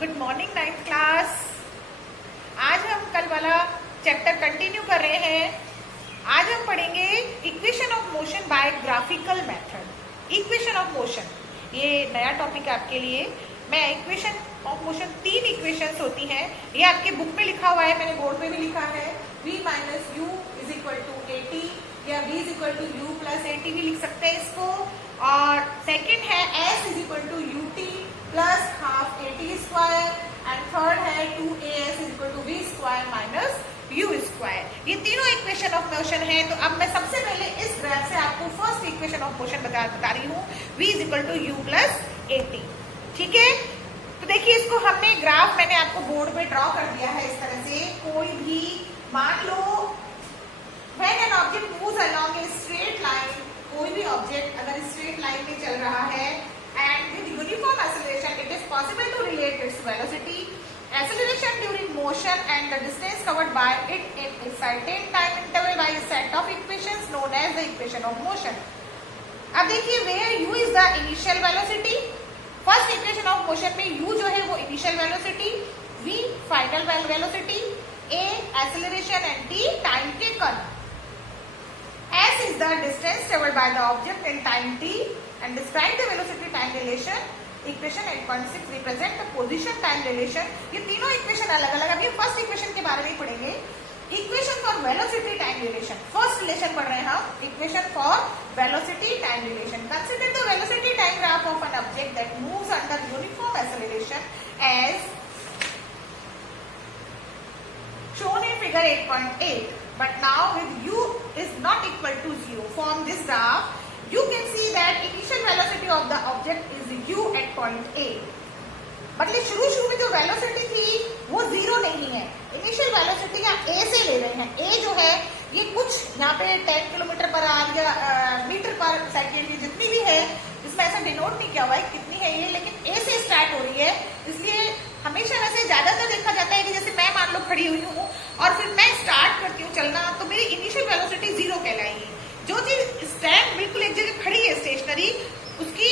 Good morning ninth class. आज हम कल वाला चैप्टर कंटिन्यू कर रहे हैं। आज हम पढ़ेंगे equation of motion by graphical method. Equation of motion ये नया टॉपिक है आपके लिए। मैं इक्वेशन ऑफ मोशन 3 इक्वेशंस होती हैं, ये आपके बुक में लिखा हुआ है, मैंने बोर्ड पे भी लिखा है। v minus u is equal to a t या v is equal to u plus a t भी लिख सकते हैं इसको। और सेकेंड है s is equal to u t plus half a t square and third है 2as is equal to v square minus u square. ये तीनों इक्वेशन ऑफ मोशन है। तो अब मैं सबसे पहले इस ग्राफ से आपको फर्स्ट इक्वेशन ऑफ मोशन बता रही हूँ, v is equal to u plus a t. ठीक है, तो देखिए इसको हमने ग्राफ मैंने आपको बोर्ड पे ड्रॉ कर दिया है इस तरह से। कोई भी मान लो when an object moves along a straight line, कोई भी ऑब्जेक्ट अगर स्ट्रेट लाइन में चल रहा है and with uniform acceleration, it is possible to relate its velocity, acceleration during motion and the distance covered by it in a certain time interval by a set of equations known as the equation of motion. अब देखिए where u is the initial velocity, first equation of motion में u जो है वो initial velocity, v final velocity, a acceleration and t time taken, s is the distance traveled by the object in time t and describe the velocity time relation. Equation 8.6 represent the position time relation. ये तीनों equation अलग अलग, अभी first equation के बारे में पढ़ेंगे। Equation for velocity time relation, first relation पढ़ रहे हैं हम, equation for velocity time relation. Consider the velocity time graph of an object that moves under uniform acceleration as shown in figure 8.8, but now with u is not equal to 0. From this graph you can see that initial velocity of the object is u at point A. मतलब शुरू में जो velocity थी वो 0 नहीं है, initial velocity आप a से ले रहे हैं। a जो है ये कुछ यहाँ पे 10 किलोमीटर पर आवर या मीटर पर सेकेंड जितनी भी है, इसमें ऐसा डिनोट नहीं किया हुआ है कितनी है ये, लेकिन a से स्टार्ट हो रही है। इसलिए हमेशा वैसे ज्यादातर देखा जाता है कि जैसे मैं मान लो खड़ी हुई हूँ और फिर मैं स्टार्ट करती हूँ चलना, तो मेरी इनिशियल वेलोसिटी 0 कहलाएगी। जो चीज स्टैंड बिल्कुल एक जगह खड़ी है स्टेशनरी, उसकी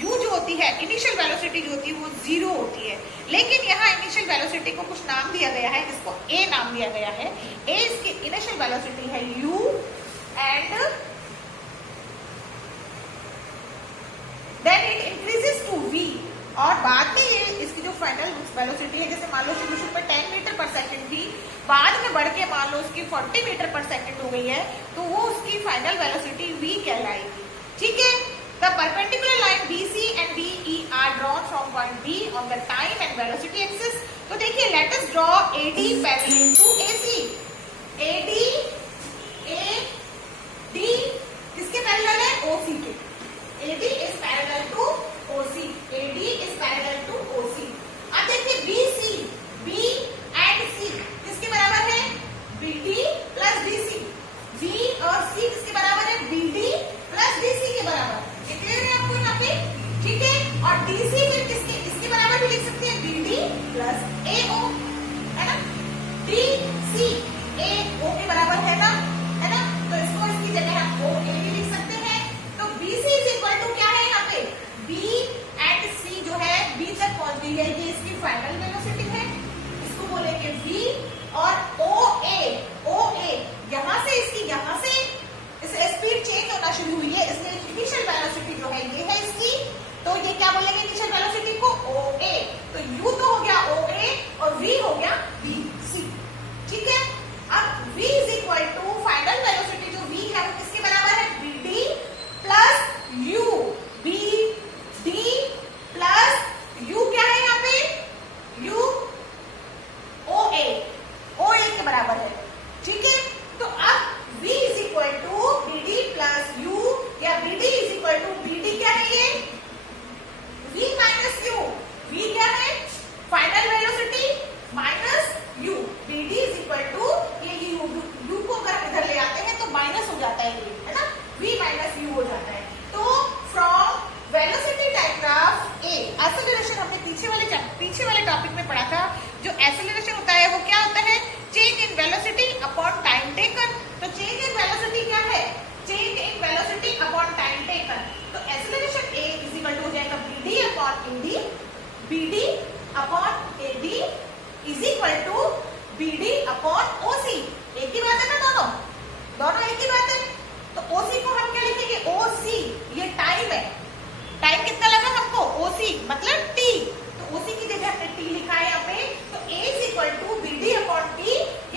u जो होती है इनिशियल वेलोसिटी जो होती है वो 0 होती है। लेकिन यहाँ इनिशियल वेलोसिटी को कुछ नाम दिया गया है, जिसको a नाम दिया गया है। a इसकी इनिशियल वेलोसिटी है u and then it increases to v, और बाद में ये इसकी जो फाइनल वेलोसिटी है, जैसे मान लो शुरू में 10 मीटर पर सेकंड थी, बाद में बढ़ के मान लो उसकी 40 मीटर पर सेकंड हो गई है, तो वो उसकी फाइनल वेलोसिटी v कहलाएगी। ठीक है, the perpendicular line BC and DE are drawn from point B on the time and velocity axis. तो देखिए let us draw AD parallel to AC. AD किसके पैरेलल है? OC के। AD is parallel to OC. AD is parallel to OC. अब देखिए BC, B and C किसके बराबर है? BD plus DC. B और C किसके बराबर है? BD plus DC के बराबर। क्लियर है आपको यहाँ पे? ठीक है, और DC फिर किसके इसके बराबर भी लिख सकते हैं, BD प्लस AO, है ना? DC AO के बराबर है ना, तो इसको इसकी जगह हम OA भी लिख सकते हैं। तो BC इज इक्वल टू क्या है यहाँ पे? B एंड C जो है B तक पहुंच गई है, ये इसकी फाइनल वेलोसिटी है, इसको बोलेंगे V। और OA यहाँ से इसकी यहाँ से स्पीड चेंज होना शुरू हुई है, इसलिए इनिशियल वेलोसिटी जो है ये है इसकी, तो ये क्या बोलेंगे इनिशियल वेलोसिटी को? OA। तो U तो हो गया OA और V हो गया BC। ठीक है, अब V is equal to final velocity जो V है वो किसके बराबर है? BD plus U। BD plus U क्या है यहाँ पे? U OA के बराबर है। ठीक है, तो अब V is equal to BD plus U या BD is equal to BD क्या है ये? V minus U। V क्या है? Final velocity minus U। BD is equal to ये U को अगर हम इधर ले आते हैं तो माइनस हो जाता है ये, है ना? V माइनस U हो जाता है। तो from velocity time graph A, acceleration हमने पीछे वाले टॉपिक में पढ़ा था। जो एक्सेलरेशन होता है वो क्या होता है? Change in velocity upon time taken. तो चेंज इन वेलोसिटी क्या है? Change in velocity upon time taken. तो acceleration A is equal to हो जाएगा BD upon AD। BD upon AB is equal to BD upon OC। एक ही बात है ना, दोनों दोनों एक ही बात है। तो OC को हम क्या लिखेंगे, OC, ये टाइम है, टाइम कितना लगा हमको, OC मतलब T, तो OC की जगह हमने T लिखा है यहाँ पे। तो A is equal to BD upon T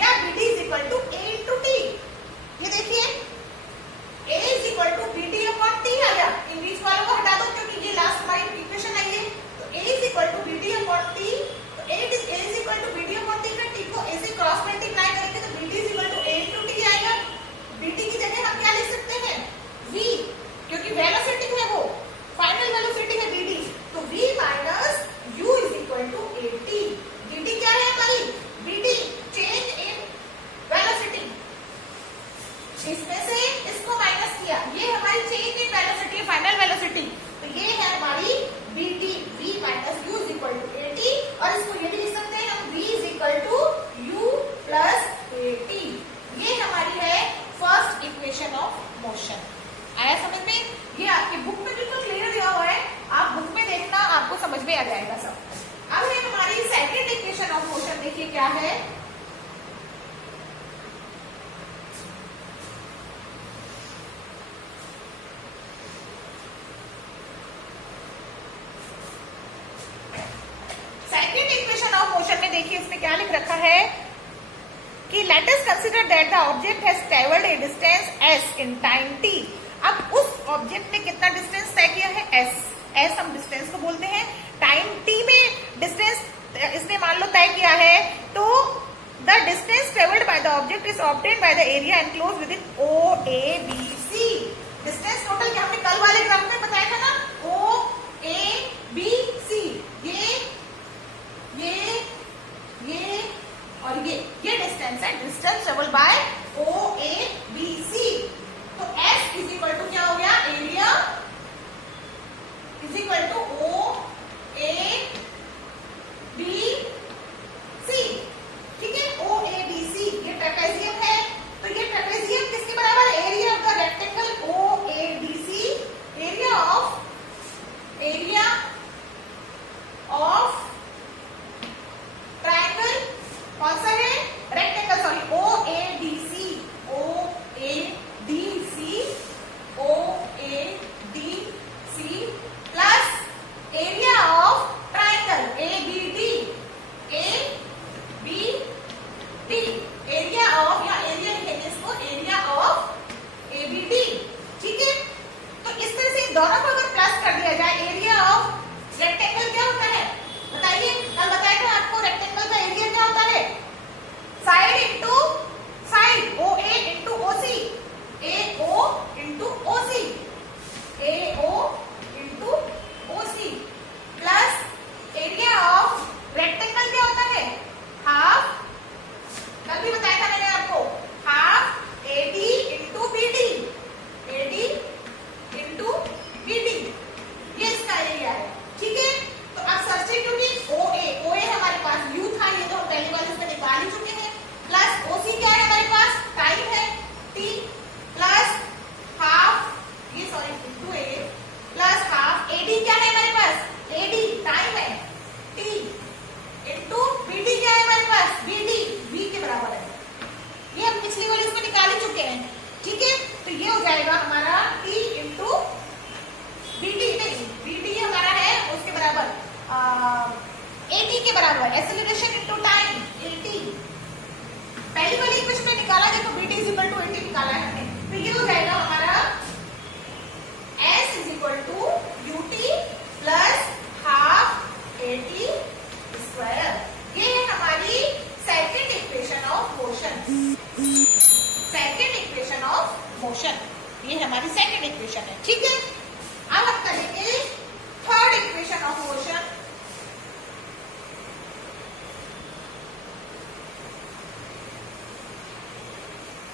या BD is equal to A into T। ये देखिए A is equal to BD upon T आ गया, इन बीच वालों को हटा दो क्योंकि ये लास्ट हमारी इक्वेशन आई है। तो A is equal to BD upon T, तो A is equal to BD upon T का T को A से क्रॉस मल्टीप्लाई करेंगे तो BD is equal to A into T आएगा। BD की जगह हम क्या लिख सकते हैं, V, क्योंकि वेलोसिटी है वो, फाइनल वेलोसिटी है BD, तो V minus U is equal to AT। BD क्या है हमारी, BD चेंज इन वेलोसिटी, इसमें से इसको माइनस किया, ये हमारी चेंज इन वेलोसिटी है, फाइनल वेलोसिटी, तो ये है हमारी BD, V minus U is equal to AT। और इसको ये भी लिख सकते हैं हम, V is equal to U plus AT। ये हमारी है फर्स्ट इक्वेशन ऑफ मोशन। आया समझ में? ये आपके बुक में बिल्कुल क्लियर दिया हुआ है, आप बुक में देखना, आपको समझ में आ जाएगा सब। अब ये हमारी सेकंड इक्वेशन ऑफ मोशन देखिए क्या है। सेकंड इक्वेशन ऑफ मोशन में देखिए इसमें क्या लिख रखा है कि let us consider that the object has travelled A distance s in time t। अब उस ऑब्जेक्ट ने कितना डिस्टेंस तय किया है, s हम डिस्टेंस को बोलते हैं, टाइम t में डिस्टेंस इसने मान लो तय किया है, तो the distance travelled by the object is obtained by the area enclosed with in OABC। Distance total क्या हमने कल वाले ग्राफ में बताया था ना, OABC, ये और ये डिस्टेंस है, डिस्टेंस ट्रेवल्ड बाय OABC। तो S इज इक्वल टू क्या हो गया, area is equal to OABC, ठीक है, OABC ये ट्रेपेजियम है, तो ये ट्रेपेजियम किसके बराबर है, area of the rectangle OABC, area of triangle कौन सा है, rectangle, sorry OADC plus area of triangle ABD, area of, या एरिया लिखेंगे इसको, एरिया ऑफ ABD, ठीक है। तो इस तरह से दोनों को अगर प्लस कर दिया जाए, एरिया ऑफ रेक्टेंगल क्या होता है बताइए, कल बताया था आपको, रेक्टेंगल का एरिया क्या होता है, side into side, OA into OC, AO into OC, AO into OC plus area of rectangle क्या होता है, हाफ, कल भी बताया था मैंने आपको, half AD into BD, AD into BD, ये इसका एरिया है, ठीक है। तो अब सब्स्टिट्यूटिंग OA हमारे पास U था, ये तो हम पहले वाले इसमें निकाल ही चुके हैं, प्लस OC क्या है हमारे पास, टाइम है T, प्लस हाफ, ये sorry into A, plus half AD क्या है हमारे पास, AD टाइम है T, इंटू BD क्या है हमारे पास, BD V के बराबर है, ये हम पिछली वाली इसमें निकाल ही चुके हैं, ठीक है। तो ये हो जाएगा हमारा T इंटू BD, नहीं BD हमारा है उसके बराबर AT के बराबर, एक्सेलरेशन इंटू टाइम AT, पहली वाली इक्वेशन में निकाला, देखो BD is equal to AT निकाला है हमने, तो ये हो जाएगा हमारा S is equal to UT plus half AT square. ये है हमारी second equation of motion, second equation of motion, ये हमारी सेकंड इक्वेशन है, ठीक है। अब हम करेंगे थर्ड इक्वेशन ऑफ मोशन।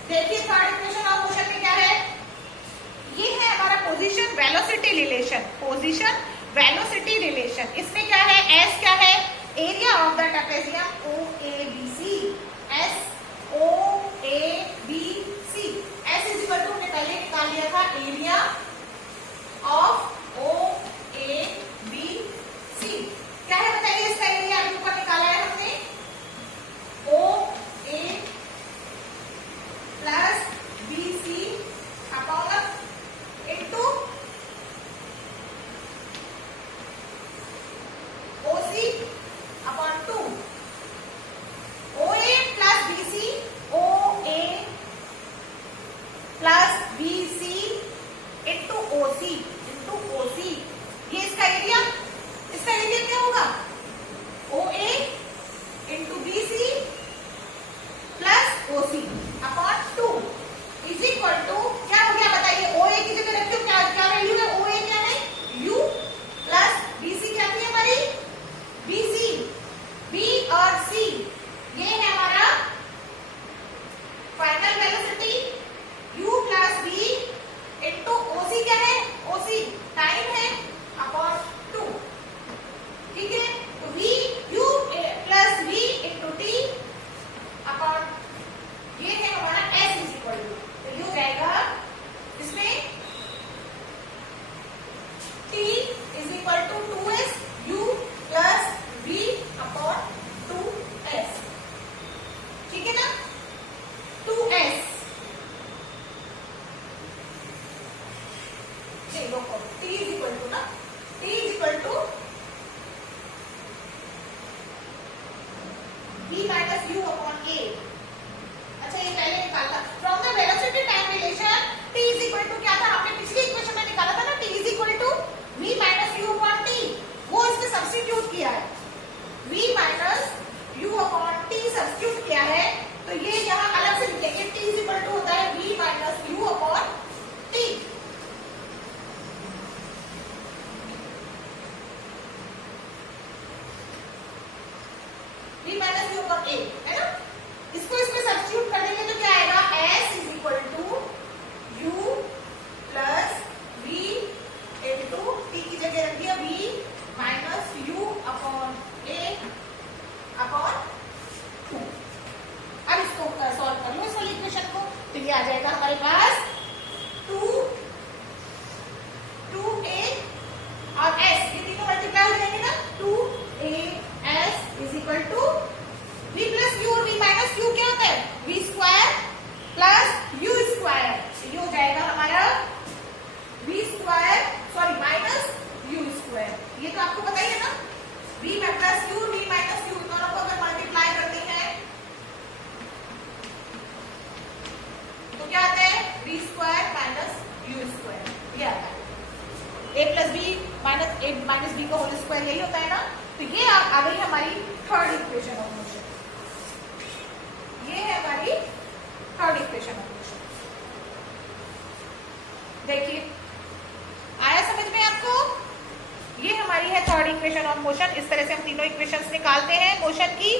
देखिए थर्ड इक्वेशन ऑफ मोशन में क्या है, ये है हमारा position velocity relation, position velocity relation. इसमें क्या है, S क्या है, area of the trapezium OABC, SOABC, S is equal to हमने पहले निकाल लिया था, एरिया ऑफ OABC क्या है बताइए इसका area, OA into BC plus OC upon 2 is equal to क्या हो गया बताइए। OA की जगह रखियो, क्या क्या वैल्यू है। OA क्या है U प्लस BC क्या थी हमारी BC, B और C ये है हमारा final velocity. U plus B into OC क्या है OC टाइम है अपॉन 2, ठीक है। तो V U plus V into T upon ये है हमारा S इज इक्वल टू, तो ये हो जाएगा इसमें T is equal to 2S U plus V upon 2S, ठीक है ना। 2S T is equal to ना, T is equal to V minus U upon A। अच्छा ये पहले निकाला from the velocity time relation T is equal to क्या था, हमने पिछली इक्वेशन में निकाला था ना, T is equal to V minus U upon T, वो इसमें सब्स्टिट्यूट किया है। V minus U upon T substitute किया है, तो ये यहाँ अलग से लिखेंगे। T इज इक्वल टू होता है V minus U upon T। V minus U upon A है ना, इसको इसमें सब्स्टिट्यूट कर देंगे तो क्या आएगा S is equal to U plus V into T की जगह रख दिया V minus U upon A upon 2। अब इसको सॉल्व कर लो इस वाली इक्वेशन को, तो ये आ जाएगा हमारे पास 2A और S ये तीनों मल्टीप्लाई हो जाएंगे ना। 2AS is equal to V plus U और V माइनस U क्या होता है V square plus U square, ये हो जाएगा हमारा V square sorry minus U square. ये तो आपको पता ही है ना, V plus U V minus U दोनों को अगर मल्टीप्लाई करते हैं तो क्या आता है V square minus U square, ये आता है। A plus B minus A minus B का होल स्क्वायर यही होता है ना। तो ये आ गई हमारी थर्ड इक्वेशन ऑफ मोशन, ये है हमारी थर्ड इक्वेशन ऑफ मोशन। देखिए आया समझ में आपको, ये हमारी है थर्ड इक्वेशन ऑफ मोशन। इस तरह से हम तीनों इक्वेशंस निकालते हैं मोशन की,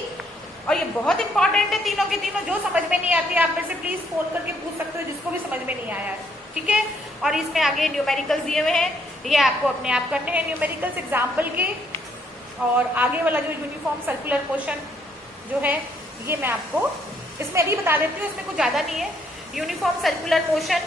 और ये बहुत इंपॉर्टेंट है तीनों के तीनों। जो समझ में नहीं आती आप मेरे से प्लीज फोन करके पूछ सकते हो, जिसको भी समझ में नहीं आया है, ठीक है। और इसमें आगे न्यूमेरिकल्स दिए हुए हैं, ये आपको अपने आप करने हैं न्यूमेरिकल्स एग्जाम्पल के। और आगे वाला जो यूनिफॉर्म सर्कुलर मोशन जो है ये मैं आपको इसमें अभी बता देती हूँ, इसमें कुछ ज्यादा नहीं है। Uniform circular motion,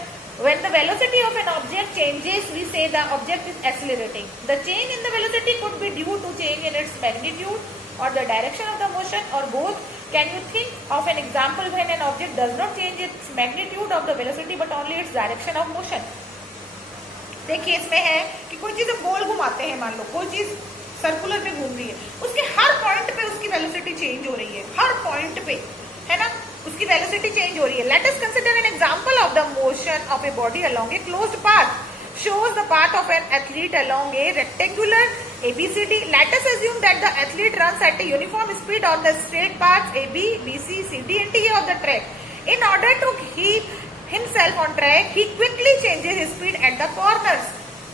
when the velocity of an object changes, we say the object is accelerating. The change in the velocity could be due to change in its magnitude or the direction of the motion or both. Can you think of an example when an object does not change its magnitude of the velocity but only its direction of motion? देखिए इसमें है कि कोई चीज हम गोल घुमाते हैं, मान लो कोई चीज सर्कुलर में घूम रही है, उसके हर पॉइंट पे उसकी वेलोसिटी चेंज हो रही है, हर पॉइंट पे है ना, उसकी वेलोसिटी चेंज हो रही है। Let us consider an example of the motion of a body along a closed path, shows the path of an athlete along a rectangular ABCD. Let us assume that the athlete runs at a uniform speed on the straight paths AB, BC, CD and D of the track. In order to keep himself on track, he quickly changes his speed at the corners.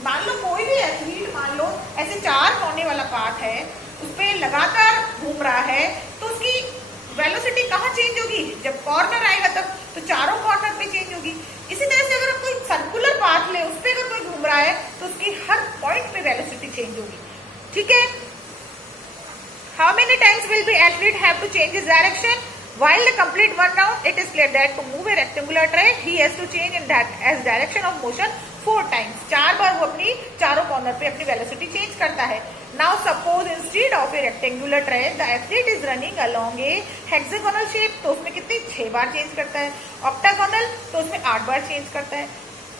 मान लो कोई भी athlete, मान लो ऐसे 4 कोने वाला path है, उस पे लगातार घूम रहा है, तो उसकी वेलोसिटी कहाँ चेंज होगी, जब कॉर्नर आएगा तब, तो चारों कॉर्नर पे चेंज होगी। इसी तरह से अगर हम कोई सर्कुलर पाथ ले, उस पे अगर कोई घूम रहा है तो उसकी हर पॉइंट पे वेलोसिटी चेंज होगी, ठीक है। How many times will the athlete have to change his direction? While the complete one round, it is clear that to move a rectangular track, he has to change in that as direction of motion 4 times. 4 बार वो अपनी चारों corner पे अपनी velocity change करता है। Now suppose instead of a rectangular track, the athlete is running along a hexagonal shape, तो उसमें कितनी 6 बार चेंज करता है, octagonal तो उसमें 8 बार चेंज करता है।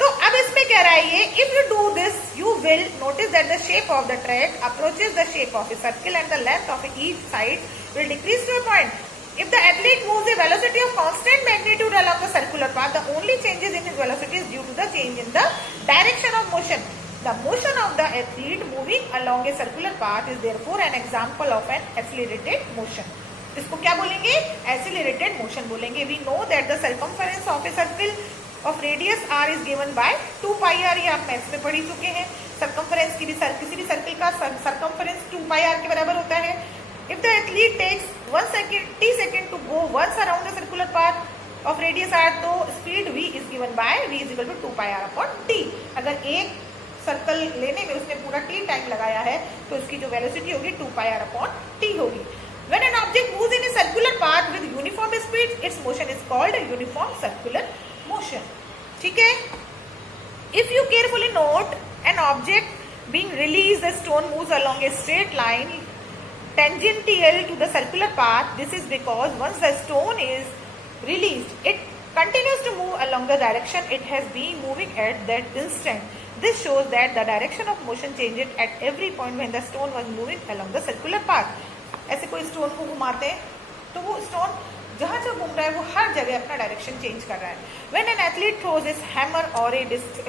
तो अब इसमें कह रहा है ये, if you do this, you will notice that the shape of the track approaches the shape of a circle and the length of each side will decrease to a point. If the athlete moves a velocity of constant magnitude along the circular path, the only changes in his velocity is due to the change in the direction of motion. The motion of the athlete moving along a circular path is therefore an example of an accelerated motion. इसको क्या बोलेंगे? Accelerated motion बोलेंगे. We know that the circumference of a circle of radius r is given by 2 pi r. ये आप maths में पढ़ ही चुके हैं. Circumference की भी किसी भी सर्कल का circumference 2 pi r के बराबर होता है. If the athlete takes 1 second, t second to go once around the circular path of radius r, तो speed v is given by v is equal to 2 pi r upon t. अगर एक circle लेने में उसने पूरा t time लगाया है तो उसकी जो वेलोसिटी होगी 2 pi r upon t होगी. When an object moves in a circular path with uniform speed, its motion is called uniform circular motion. ठीक है? If you carefully note an object being released, the stone moves along a straight line tangential to the circular path. This is because once the stone is released, it continues to move along the direction it has been moving at that instant. This shows that the direction of motion changes at every point when the stone was moving along the circular path. ऐसे कोई stone को घुमाते हैं तो वो stone जहाँ जहाँ घूम रहा है वो हर जगह अपना डायरेक्शन चेंज कर रहा है. When an athlete throws his hammer or a disc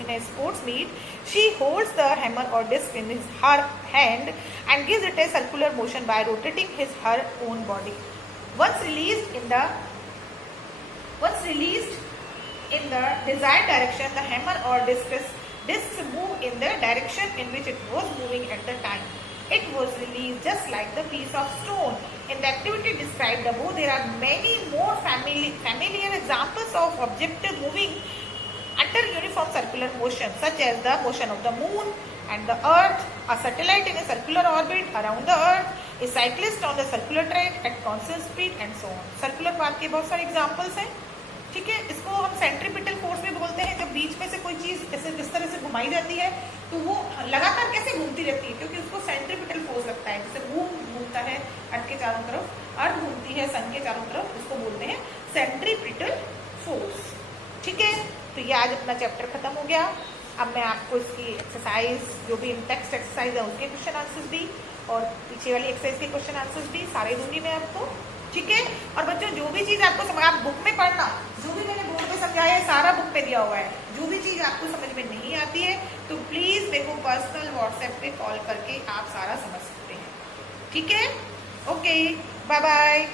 in a sports meet, she holds the hammer or disc in her hand and gives it a circular motion by rotating her own body. Once released in the desired direction, the hammer or discs move in the direction in which it was moving at the time it was released, just like the piece of stone. In the activity described above, there are many more familiar examples of objects moving under uniform circular motion, such as the motion of the moon and the earth, a satellite in a circular orbit around the earth, a cyclist on the circular track at constant speed, and so on. Circular path के बहुत सारे examples हैं. ठीक है, इसको हम centripetal force भी बोलते हैं. जब बीच में से कोई चीज ऐसे इस तरह से घुमाई जाती है तो वो लगातार कैसे घूमती रहती है, क्योंकि उसको सेंट्रीपिटल फोर्स लगता है. जैसे मून घूमता है अर्थ के चारों तरफ, अर्थ घूमती है सन के चारों तरफ, उसको बोलते हैं सेंट्रीपिटल फोर्स. ठीक है, तो ये आज अपना चैप्टर खत्म हो गया. अब मैं आपको इसकी एक्सरसाइज, जो भी टेक्स्ट एक्सरसाइज है उसके क्वेश्चन आंसर्स भी और पीछे वाली एक्सरसाइज के क्वेश्चन आंसर्स भी सारे दूंगी मैं आपको. ठीक है, और बच्चों जो भी चीज आपको समझ, आप बुक में पढ़ना, जो भी मैंने बोर्ड पे समझाया है सारा बुक पे दिया हुआ है. जो भी चीज आपको समझ में नहीं आती है तो प्लीज मेरे को पर्सनल व्हाट्सएप पे कॉल करके आप सारा समझ सकते हैं. ठीक है, ओके, बाय बाय.